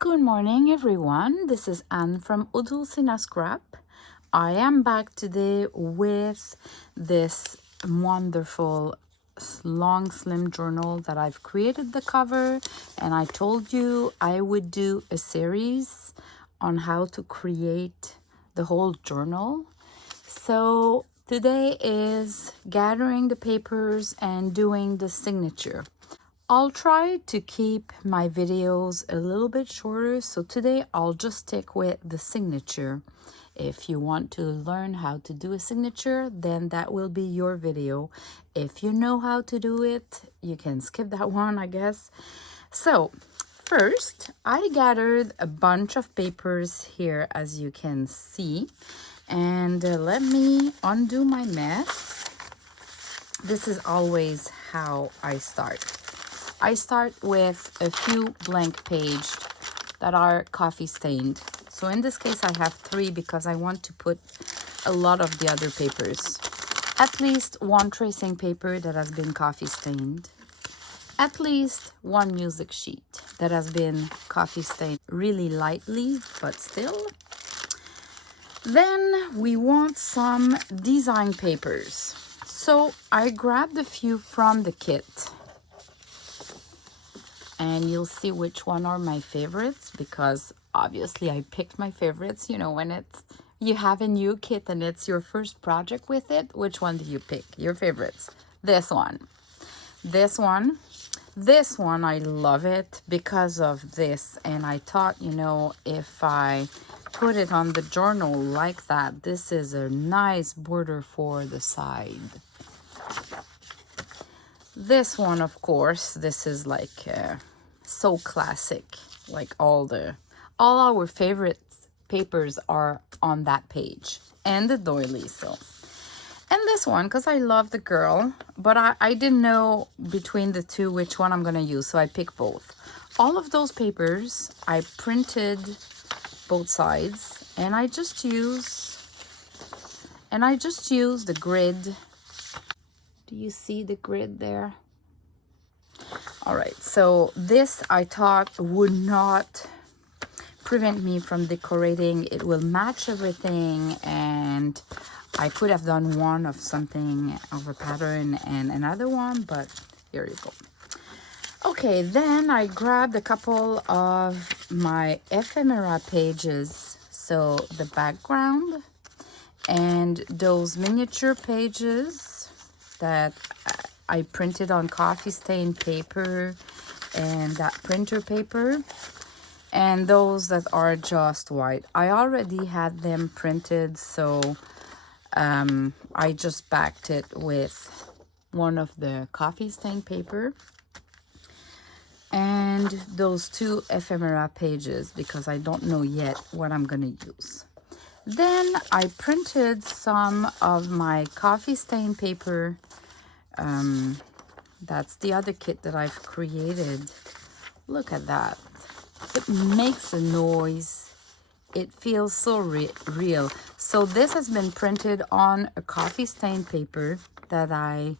Good morning, everyone. This is Anne from Odulcina Scrap. I am back today with this wonderful long slim journal that I've created the cover, and I told you I would do a series on how to create the whole journal. So today is gathering the papers and doing the signature. I'll try to keep my videos a little bit shorter, so today I'll just stick with the signature. If you want to learn how to do a signature, then that will be your video. If you know how to do it, you can skip that one, I guess. So first, I gathered a bunch of papers here, as you can see. And let me undo my mess. This is always how I start. I start with a few blank pages that are coffee stained. So in this case, I have 3 because I want to put a lot of the other papers. At least one tracing paper that has been coffee stained. At least one music sheet that has been coffee stained really lightly, but still. Then we want some design papers. So I grabbed a few from the kit. And you'll see which one are my favorites, because obviously I picked my favorites. You know, when you have a new kit and it's your first project with it, which one do you pick? Your favorites. This one. This one. This one, I love it because of this. And I thought, you know, if I put it on the journal like that, this is a nice border for the side. This one, of course, this is like so classic. Like all our favorite papers are on that page, and the doily. So, and this one, because I love the girl, but I didn't know between the two which one I'm gonna use, so I picked both. All of those papers I printed both sides, and I just use the grid. Do you see the grid there? All right, so this I thought would not prevent me from decorating. It will match everything, and I could have done one of something of a pattern and another one, but here you go. Okay, then I grabbed a couple of my ephemera pages. So the background and those miniature pages that I printed on coffee stained paper and that printer paper, and those that are just white. I already had them printed, so I just backed it with one of the coffee stained paper and those 2 ephemera pages, because I don't know yet what I'm gonna use. Then I printed some of my coffee stain paper. That's the other kit that I've created. Look at that. It makes a noise. It feels so real. So this has been printed on a coffee stain paper that I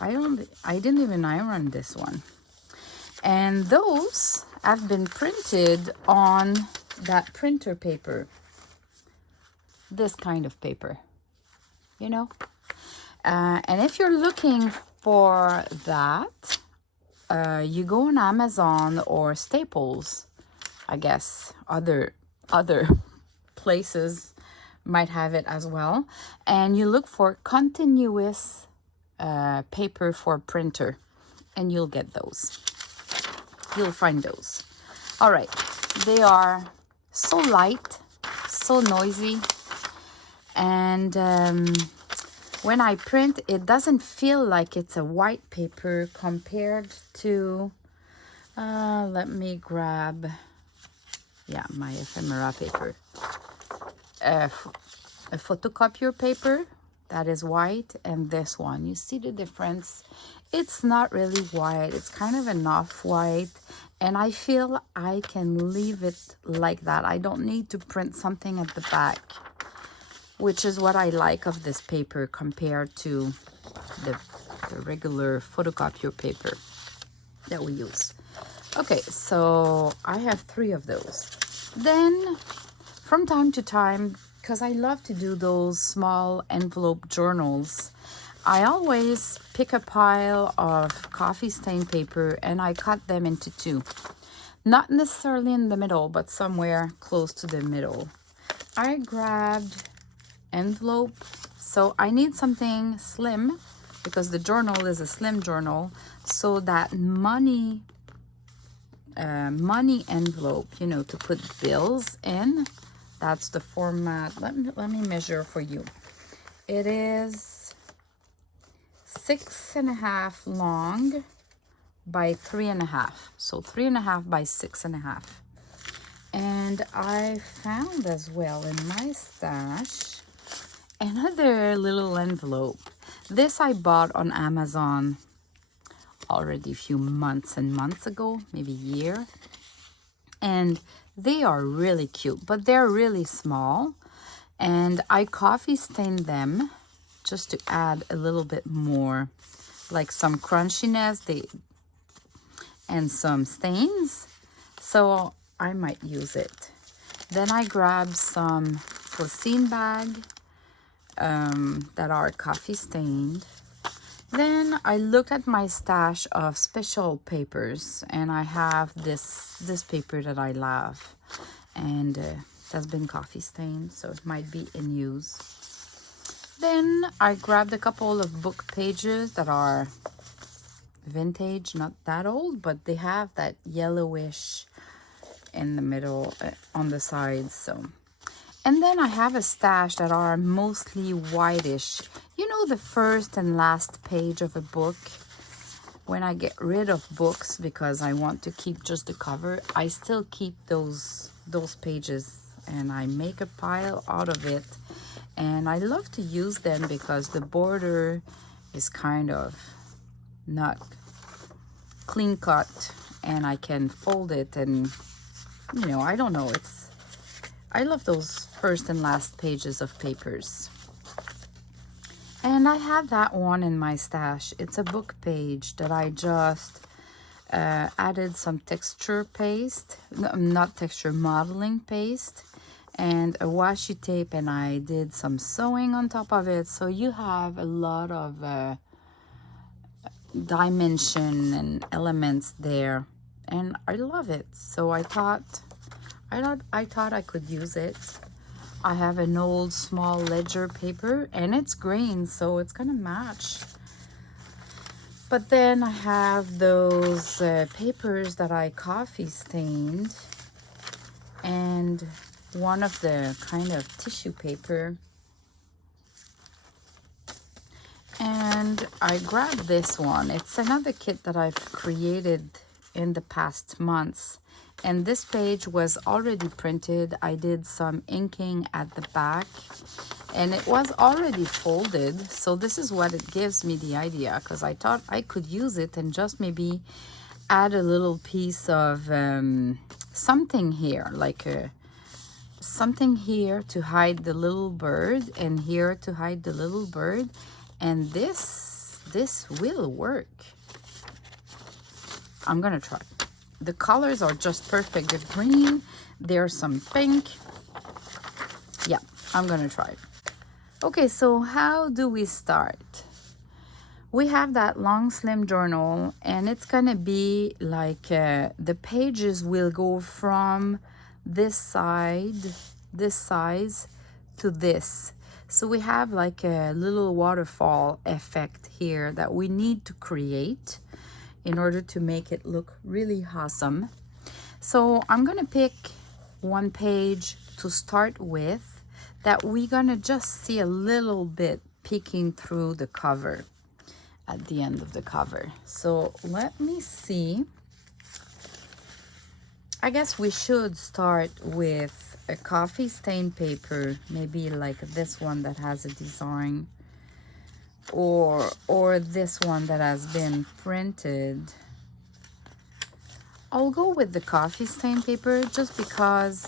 didn't even iron this one. And those have been printed on that printer paper. This kind of paper, you know. And if you're looking for that, you go on Amazon or Staples. I guess other places might have it as well. And you look for continuous paper for printer, and you'll get those. You'll find those. All right, they are so light, so noisy, and when I print, it doesn't feel like it's a white paper compared to, let me grab, yeah, my ephemera paper. A photocopier paper that is white, and this one, you see the difference? It's not really white, it's kind of an off-white, and I feel I can leave it like that. I don't need to print something at the back, which is what I like of this paper compared to the regular photocopier paper that we use. Okay, so I have 3 of those. Then from time to time, because I love to do those small envelope journals, I always pick a pile of coffee stain paper and I cut them into 2. Not necessarily in the middle, but somewhere close to the middle. I grabbed envelope, so I need something slim because the journal is a slim journal, so that money envelope, you know, to put bills in. That's the format. Let me measure for you. It is 6.5 long by 3.5, so 3.5 by 6.5. And I found as well in my stash another little envelope. This I bought on Amazon already a few months and months ago, maybe a year. And they are really cute, but they're really small. And I coffee stained them just to add a little bit more, like some crunchiness and some stains. So I might use it. Then I grabbed some porcelain bag that are coffee stained. Then I looked at my stash of special papers, and I have this paper that I love, and that's been coffee stained, so it might be in use. Then I grabbed a couple of book pages that are vintage, not that old, but they have that yellowish in the middle, on the sides. So, and then I have a stash that are mostly whitish. You know, the first and last page of a book. When I get rid of books because I want to keep just the cover, I still keep those pages, and I make a pile out of it. And I love to use them because the border is kind of not clean cut, and I can fold it, and you know, I don't know, I love those first and last pages of papers. And I have that one in my stash. It's a book page that I just added some texture paste, not texture, modeling paste, and a washi tape, and I did some sewing on top of it. So you have a lot of dimension and elements there, and I love it. So I thought I could use it. I have an old small ledger paper, and it's green, so it's gonna match. But then I have those papers that I coffee stained, and one of the kind of tissue paper. And I grabbed this one. It's another kit that I've created in the past months. And this page was already printed. I did some inking at the back, and it was already folded. So this is what it gives me the idea, because I thought I could use it and just maybe add a little piece of something here, like something here to hide the little bird, and here to hide the little bird. And this will work. I'm gonna try. The colors are just perfect. The green, there's some pink. Yeah, I'm gonna try it. Okay, so how do we start? We have that long slim journal, and it's gonna be like the pages will go from this side, this size, to this. So we have like a little waterfall effect here that we need to create in order to make it look really awesome. So I'm gonna pick one page to start with that we're gonna just see a little bit peeking through the cover at the end of the cover. So let me see. I guess we should start with a coffee stain paper, maybe like this one that has a design, or this one that has been printed. I'll go with the coffee stain paper just because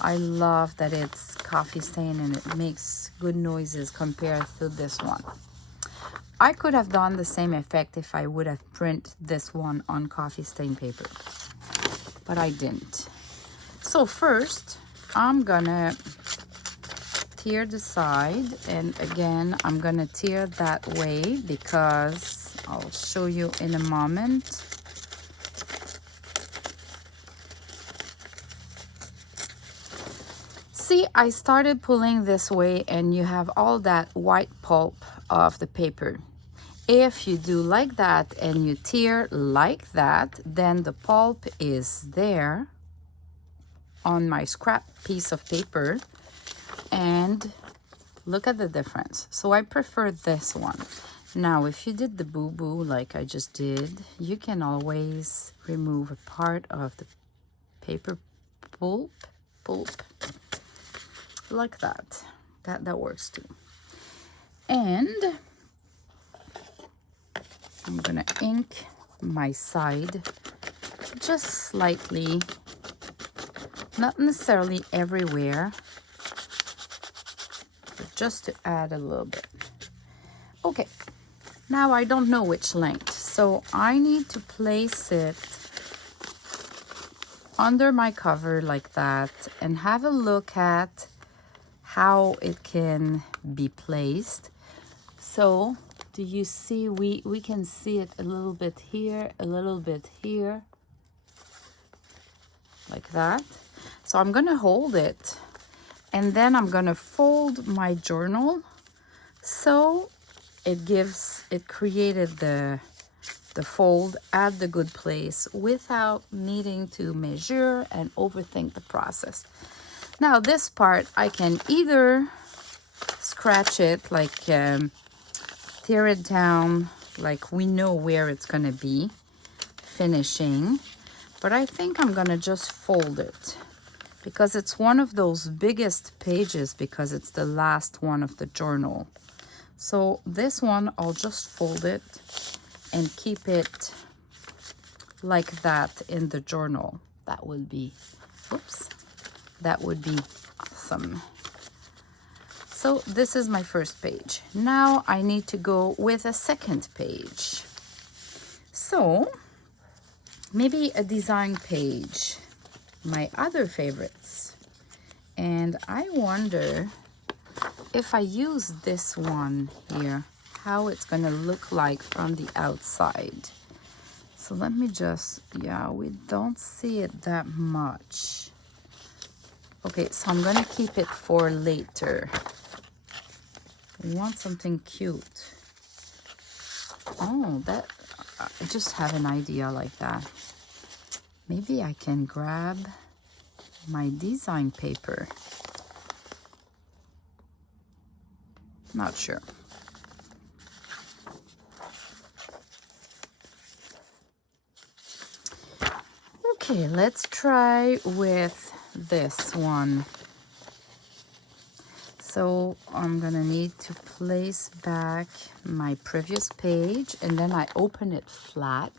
I love that it's coffee stain and it makes good noises compared to this one. I could have done the same effect if I would have printed this one on coffee stain paper. but I didn't. So first, I'm gonna tear the side, and again, I'm gonna tear that way because I'll show you in a moment. See, I started pulling this way and you have all that white pulp of the paper. If you do like that and you tear like that, then the pulp is there on my scrap piece of paper, and look at the difference. So I prefer this one. Now, if you did the boo-boo like I just did, you can always remove a part of the paper pulp, like that. That works too. And I'm gonna ink my side just slightly, not necessarily everywhere, but just to add a little bit. Okay, now I don't know which length, so I need to place it under my cover like that and have a look at how it can be placed. So do you see, we can see it a little bit here, a little bit here, like that. So I'm gonna hold it, and then I'm gonna fold my journal so it created the fold at the good place without needing to measure and overthink the process. Now this part, I can either scratch it, like tear it down, like we know where it's gonna be finishing, but I think I'm gonna just fold it because it's one of those biggest pages, because it's the last one of the journal. So this one, I'll just fold it and keep it like that in the journal. That would be, oops, that would be awesome. So this is my first page. Now I need to go with a second page. So maybe a design page, my other favorites. And I wonder if I use this one here, how it's gonna look like from the outside. So let me just, yeah, we don't see it that much. Okay, so I'm gonna keep it for later. I want something cute. Oh, that, I just have an idea like that. Maybe I can grab my design paper. Not sure. Okay, let's try with this one. So I'm gonna need to place back my previous page, and then I open it flat.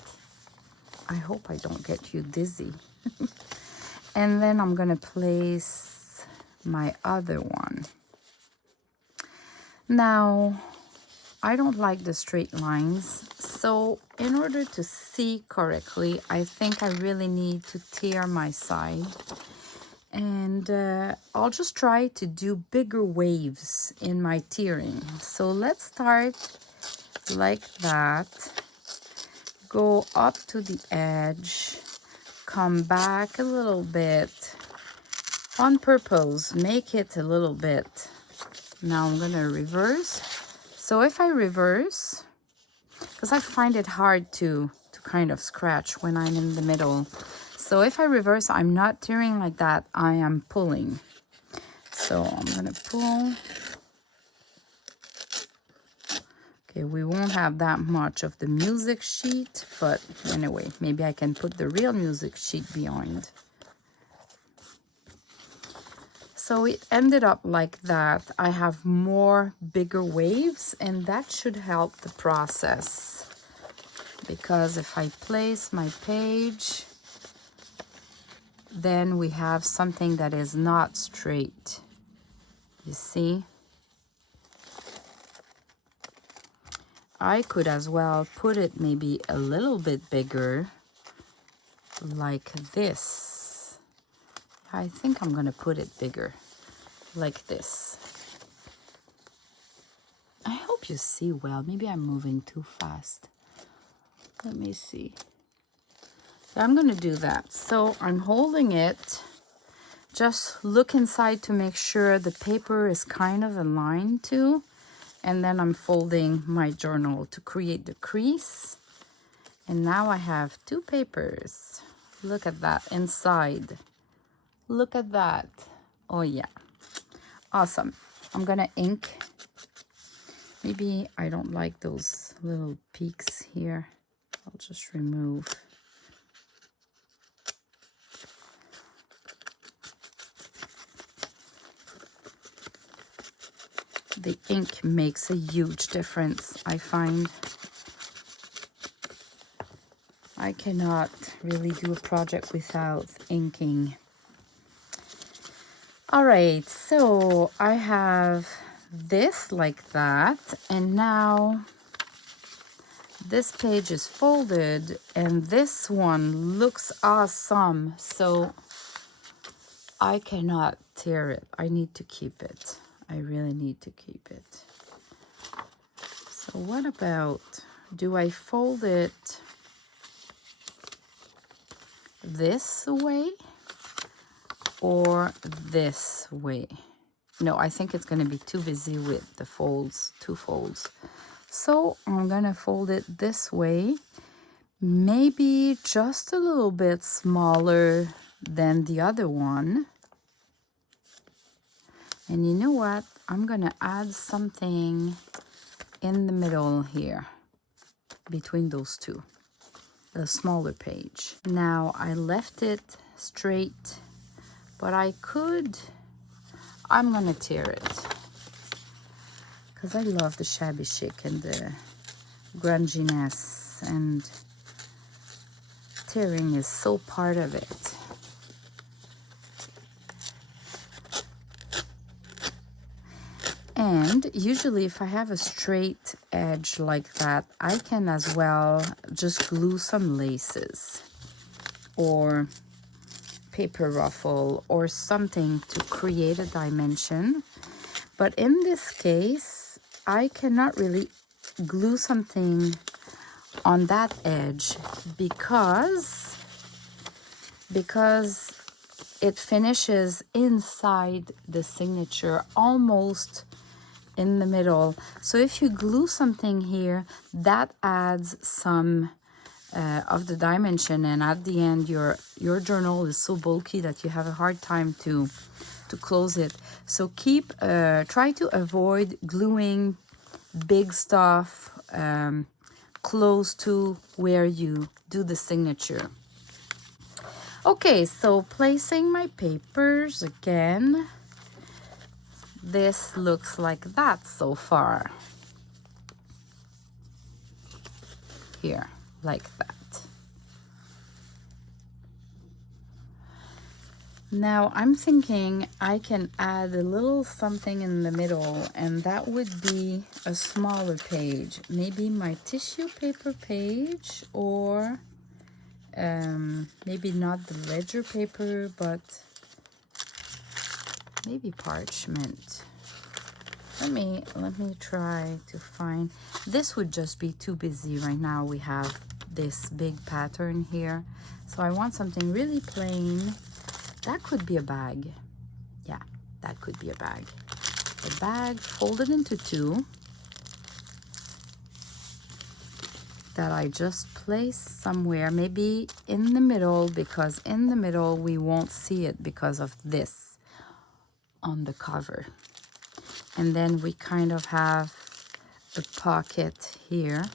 I hope I don't get you dizzy. And then I'm gonna place my other one. Now, I don't like the straight lines, so in order to see correctly, I think I really need to tear my side. And I'll just try to do bigger waves in my tearing. So let's start like that, go up to the edge, come back a little bit on purpose, make it a little bit. Now I'm gonna reverse. So if I reverse, because I find it hard to kind of scratch when I'm in the middle. So if I reverse, I'm not tearing like that, I am pulling. So I'm gonna pull. Okay, we won't have that much of the music sheet, but anyway, maybe I can put the real music sheet behind. So it ended up like that. I have more bigger waves, and that should help the process. Because if I place my page, then we have something that is not straight. You see? I could as well put it maybe a little bit bigger like this. I think I'm gonna put it bigger, like this. I hope you see well. Maybe I'm moving too fast. Let me see. I'm gonna do that. So I'm holding it. Just look inside to make sure the paper is kind of aligned too. And then I'm folding my journal to create the crease. And now I have two papers. Look at that inside. Look at that. Oh yeah, awesome. I'm gonna ink. Maybe I don't like those little peaks here. I'll just remove. The ink makes a huge difference, I find. I cannot really do a project without inking. All right, so I have this like that, and now this page is folded, and this one looks awesome, so I cannot tear it. I need to keep it. I really need to keep it. So what about, do I fold it this way or this way? No, I think it's going to be too busy with the folds, two folds. So I'm going to fold it this way, maybe just a little bit smaller than the other one. And you know what? I'm going to add something in the middle here between those two, the smaller page. Now I left it straight, but I'm going to tear it because I love the shabby chic and the grunginess, and tearing is so part of it. And usually if I have a straight edge like that, I can as well just glue some laces or paper ruffle or something to create a dimension. But in this case, I cannot really glue something on that edge because it finishes inside the signature, almost in the middle. So if you glue something here, that adds some of the dimension, and at the end your journal is so bulky that you have a hard time to close it. So try to avoid gluing big stuff close to where you do the signature. Okay, so placing my papers again. This looks like that so far. Here, like that. Now I'm thinking I can add a little something in the middle, and that would be a smaller page. Maybe my tissue paper page, or maybe not the ledger paper, but maybe parchment. Let me try to find. This would just be too busy right now. We have this big pattern here, so I want something really plain. That could be a bag. Yeah, that could be a bag. A bag folded into two that I just place somewhere, maybe in the middle, because in the middle we won't see it because of this on the cover. And then we kind of have a pocket here,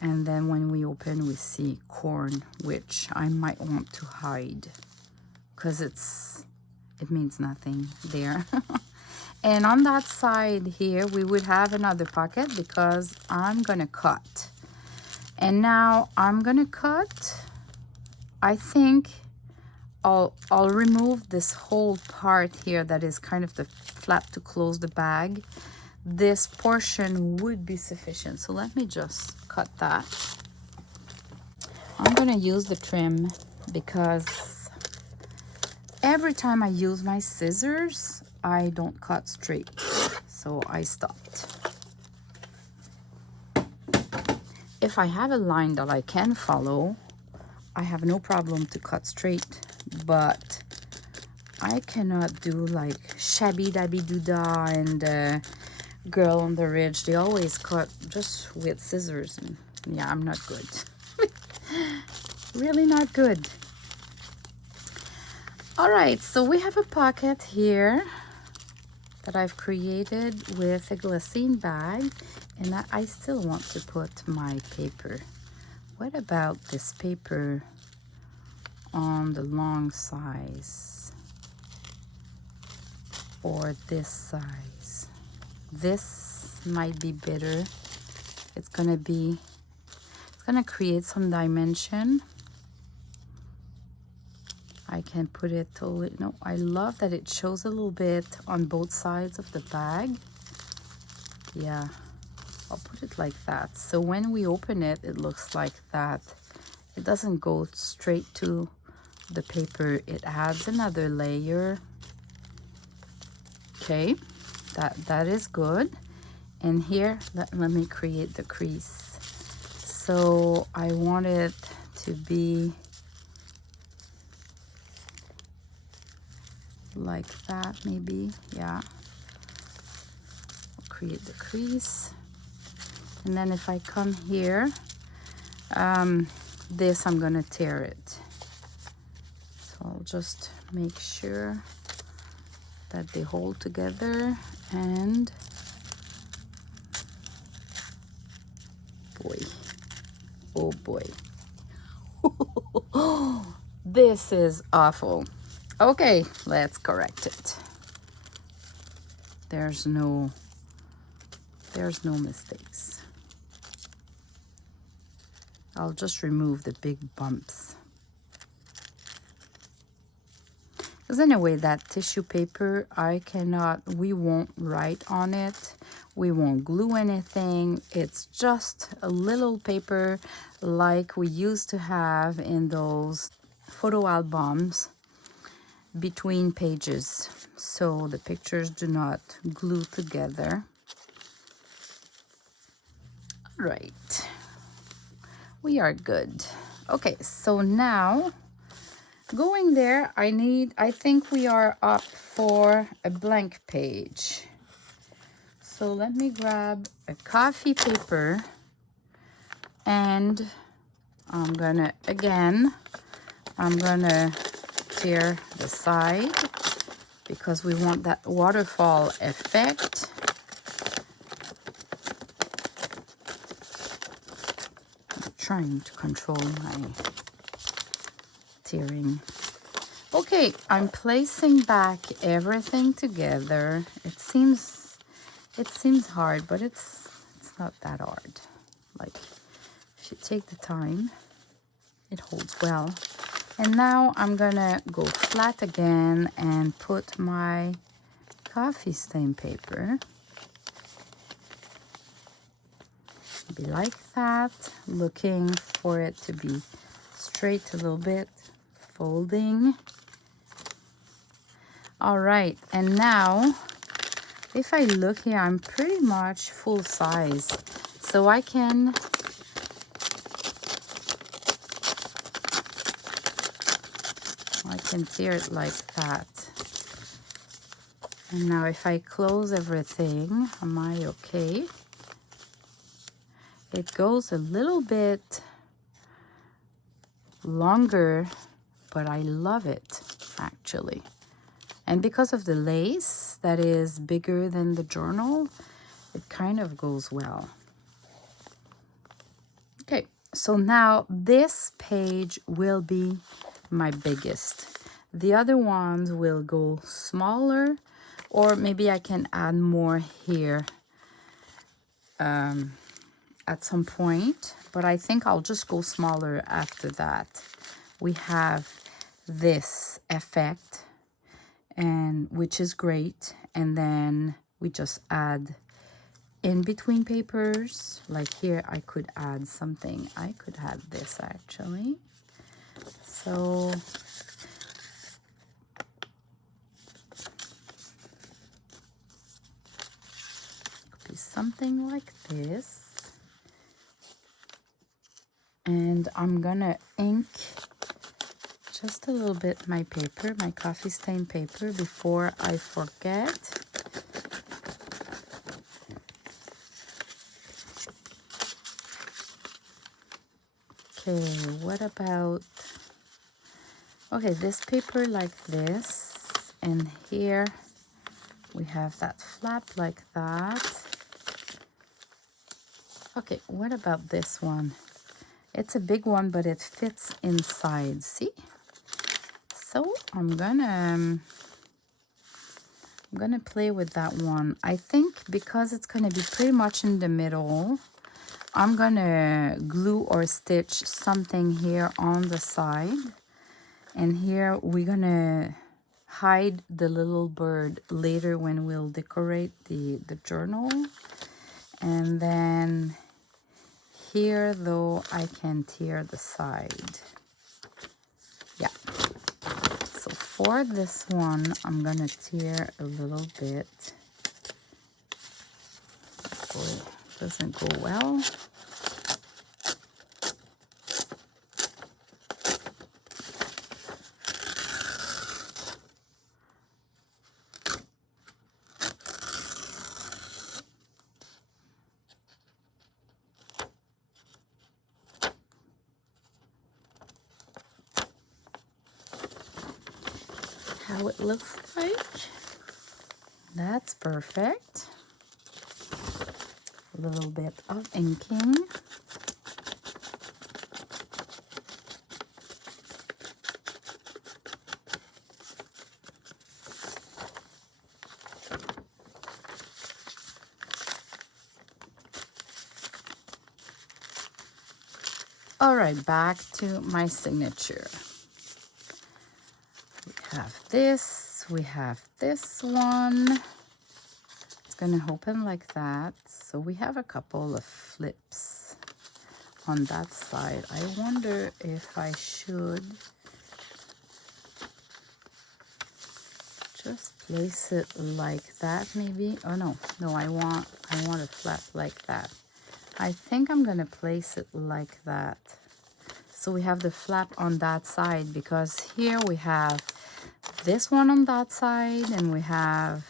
and then when we open we see corn, which I might want to hide because it means nothing there. And on that side here we would have another pocket because I'm gonna cut. And now I'm gonna cut. I think I'll remove this whole part here that is kind of the flap to close the bag. This portion would be sufficient, so let me just cut that. I'm gonna use the trim because every time I use my scissors, I don't cut straight. So I stopped. If I have a line that I can follow, I have no problem to cut straight, but I cannot do like Shabby Dabby Doodah and Girl on the Ridge. They always cut just with scissors, and yeah, I'm not good. Really not good. All right, so we have a pocket here that I've created with a glassine bag, and I still want to put my paper. What about this paper on the long size or this size? This might be better. It's gonna create some dimension. I can put it totally, no, I love that it shows a little bit on both sides of the bag. Yeah, I'll put it like that. So when we open it, it looks like that. It doesn't go straight to the paper. It adds another layer. Okay, that is good. And here, let me create the crease. So I want it to be like that, maybe. Yeah, I'll create the crease. And then if I come here, this, I'm gonna tear it. So I'll just make sure that they hold together, and boy, oh boy. This is awful. Okay, let's correct it. There's no mistakes. I'll just remove the big bumps. Because anyway, that tissue paper, we won't write on it. We won't glue anything. It's just a little paper like we used to have in those photo albums between pages. So the pictures do not glue together. All right. We are good. Okay, so now going there, I think we are up for a blank page. So let me grab a coffee paper, and I'm gonna tear the side because we want that waterfall effect. I'm trying to control my tearing. Okay, I'm placing back everything together. It seems hard, but it's not that hard. Like, if you take the time, it holds well. And now I'm gonna go flat again and put my coffee stain paper. Be like that, looking for it to be straight a little bit, folding. All right, and now if I look here, I'm pretty much full size, so I can tear it like that. And now if I close everything, am I okay? It goes a little bit longer, but I love it actually. And because of the lace that is bigger than the journal, it kind of goes well. Okay, so now this page will be my biggest. The other ones will go smaller, or maybe I can add more here at some point, but I think I'll just go smaller after that. We have this effect, and which is great, and then we just add in between papers. Like here, I could add something. I could add this actually. So be something like this. And I'm gonna ink just a little bit my paper, my coffee stain paper, before I forget. Okay, what about, okay, this paper like this, and here we have that flap like that. Okay, what about this one? It's a big one, but it fits inside, see? So I'm gonna play with that one. I think because it's gonna be pretty much in the middle, I'm gonna glue or stitch something here on the side. And here we're gonna hide the little bird later when we'll decorate the journal. And then here though, I can tear the side. Yeah. So for this one, I'm gonna tear a little bit. So it doesn't go well. How it looks like. That's perfect. A little bit of inking. All right, back to my signature. We have this one. It's gonna open like that. So we have a couple of flips on that side. I wonder if I should just place it like that maybe. Oh no, I want a flap like that. I think I'm gonna place it like that. So we have the flap on that side, because here we have this one on that side and we have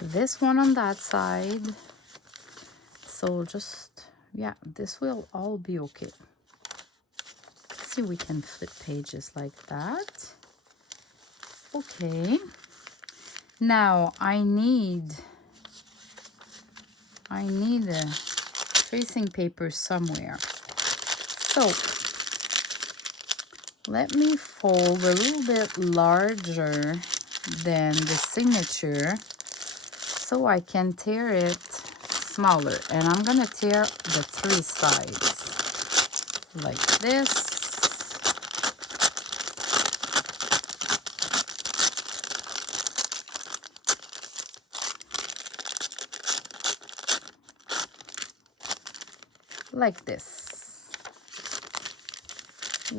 this one on that side. So just, yeah, this will all be okay. Let's see, we can flip pages like that. Okay. Now I need a tracing paper somewhere. So let me fold a little bit larger than the signature so I can tear it smaller. And I'm gonna tear the 3 sides like this. Like this.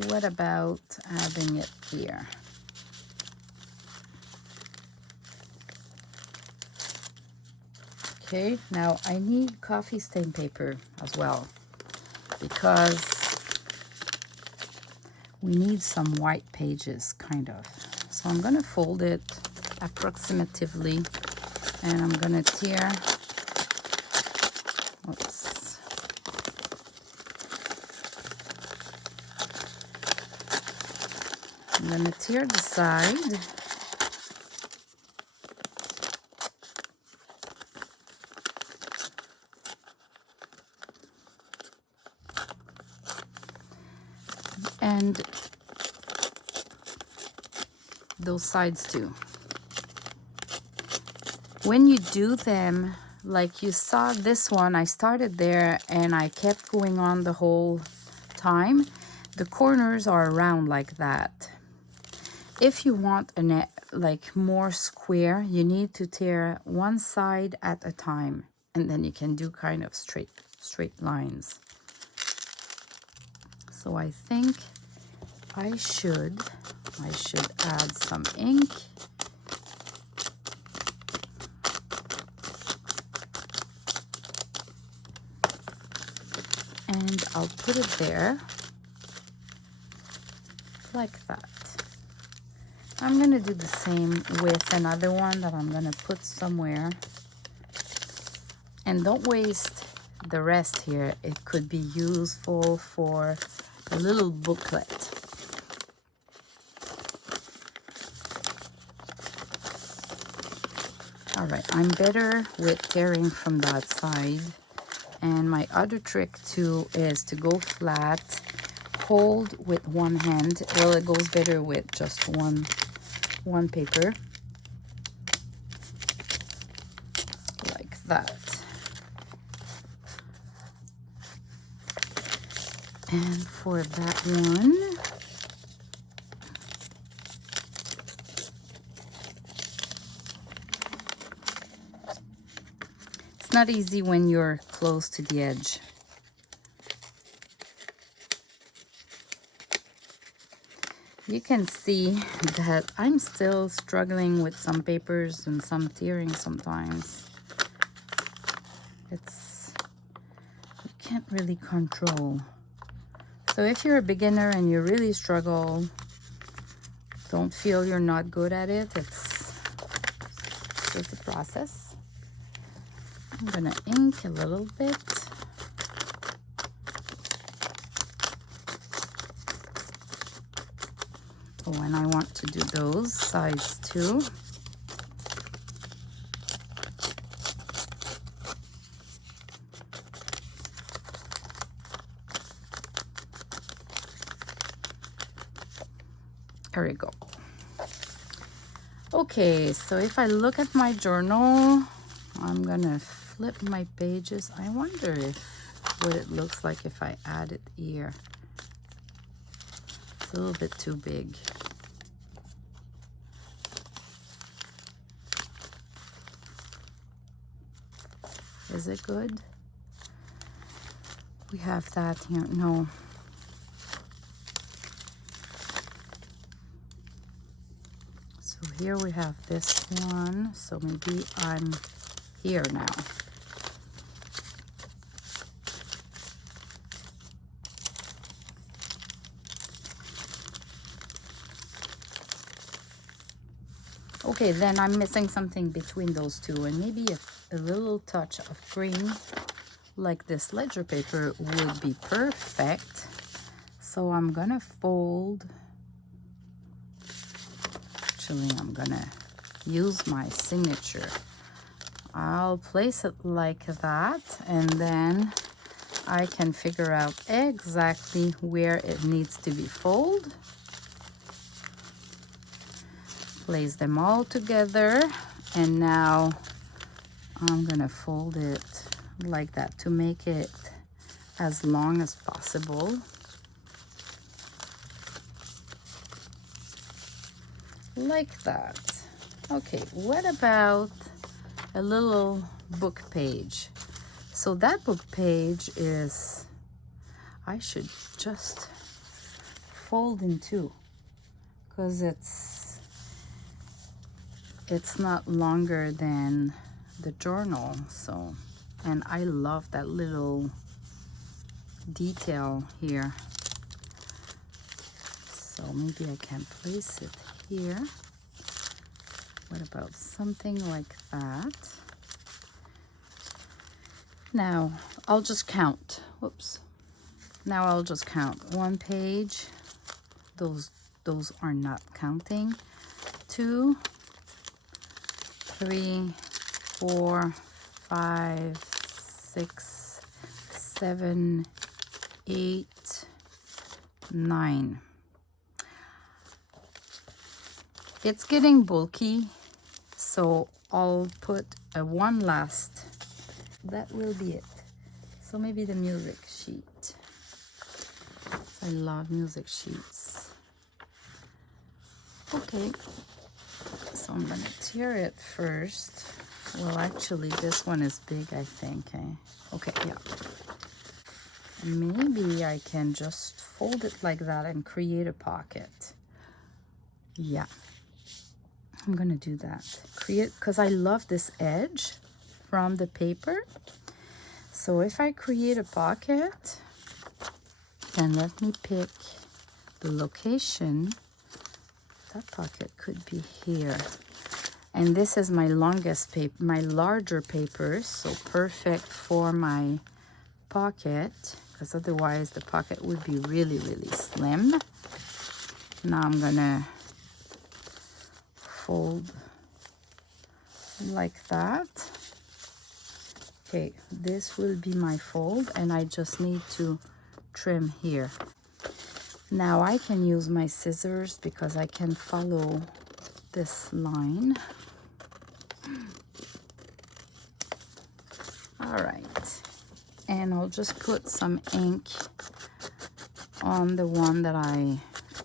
What about adding it here? Okay, now I need coffee stain paper as well, because we need some white pages, kind of. So I'm gonna fold it approximatively, and I'm gonna tear, oops. I'm gonna tear the side. And those sides too. When you do them, like you saw this one, I started there and I kept going on the whole time. The corners are round like that. If you want a net like more square, you need to tear one side at a time, and then you can do kind of straight lines. So I think I should add some ink. And I'll put it there like that. I'm going to do the same with another one that I'm going to put somewhere. And don't waste the rest here. It could be useful for a little booklet. All right, I'm better with tearing from that side. And my other trick too is to go flat, hold with one hand. Well, it goes better with just one paper, like that. And for that one, it's not easy when you're close to the edge. You can see that I'm still struggling with some papers and some tearing sometimes. You can't really control. So if you're a beginner and you really struggle, don't feel you're not good at it. It's just a process. I'm gonna ink a little bit. Oh, and I want to do those sides too. There we go. Okay, so if I look at my journal, I'm gonna flip my pages. I wonder what it looks like if I add it here. It's a little bit too big. Is it good? We have that here. No. So here we have this one. So maybe I'm here now. Okay, then I'm missing something between those two, and maybe a little touch of green like this ledger paper would be perfect. So I'm gonna fold. Actually, I'm gonna use my signature. I'll place it like that, and then I can figure out exactly where it needs to be folded. Place them all together, and now I'm gonna fold it like that to make it as long as possible. Like that. Okay, what about a little book page? So that book page is, I should just fold in two, because it's not longer than the journal. So, and I love that little detail here. So maybe I can place it here. What about something like that? Now I'll just count. Whoops. Now I'll just count. One page. Those are not counting. 2, 3, 4, 5, 6, 7, 8, 9. It's getting bulky, so I'll put a one last. That will be it. So maybe the music sheet. I love music sheets. Okay, so I'm gonna tear it first. Well, actually, this one is big, I think. Okay, yeah. maybe I can just fold it like that and create a pocket. Yeah, I'm gonna do that. Create, because I love this edge from the paper. So if I create a pocket, then let me pick the location. That pocket could be here. And this is my longest paper, my larger paper, so perfect for my pocket, because otherwise the pocket would be really, really slim. Now I'm gonna fold like that. Okay, this will be my fold, and I just need to trim here. Now I can use my scissors because I can follow this line. All right, and I'll just put some ink on the one that I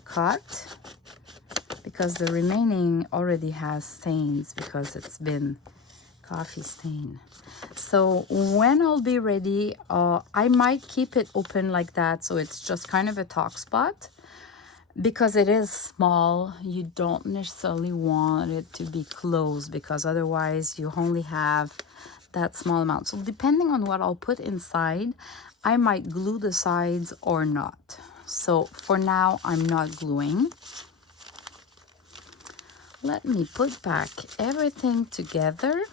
cut, because the remaining already has stains because it's been coffee stain. So when I'll be ready, I might keep it open like that, so it's just kind of a talk spot. Because it is small, you don't necessarily want it to be closed, because otherwise you only have that small amount. So depending on what I'll put inside, I might glue the sides or not. So for now, I'm not gluing. Let me put back everything together,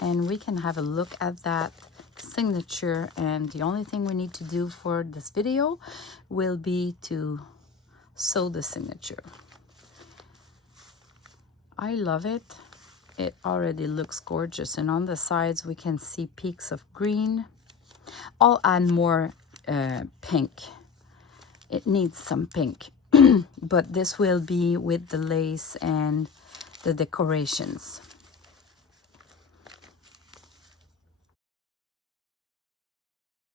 and we can have a look at that signature. And the only thing we need to do for this video will be to sew the signature. I love it. It already looks gorgeous, and on the sides we can see peaks of green. I'll add more pink. It needs some pink, but this will be with the lace and the decorations.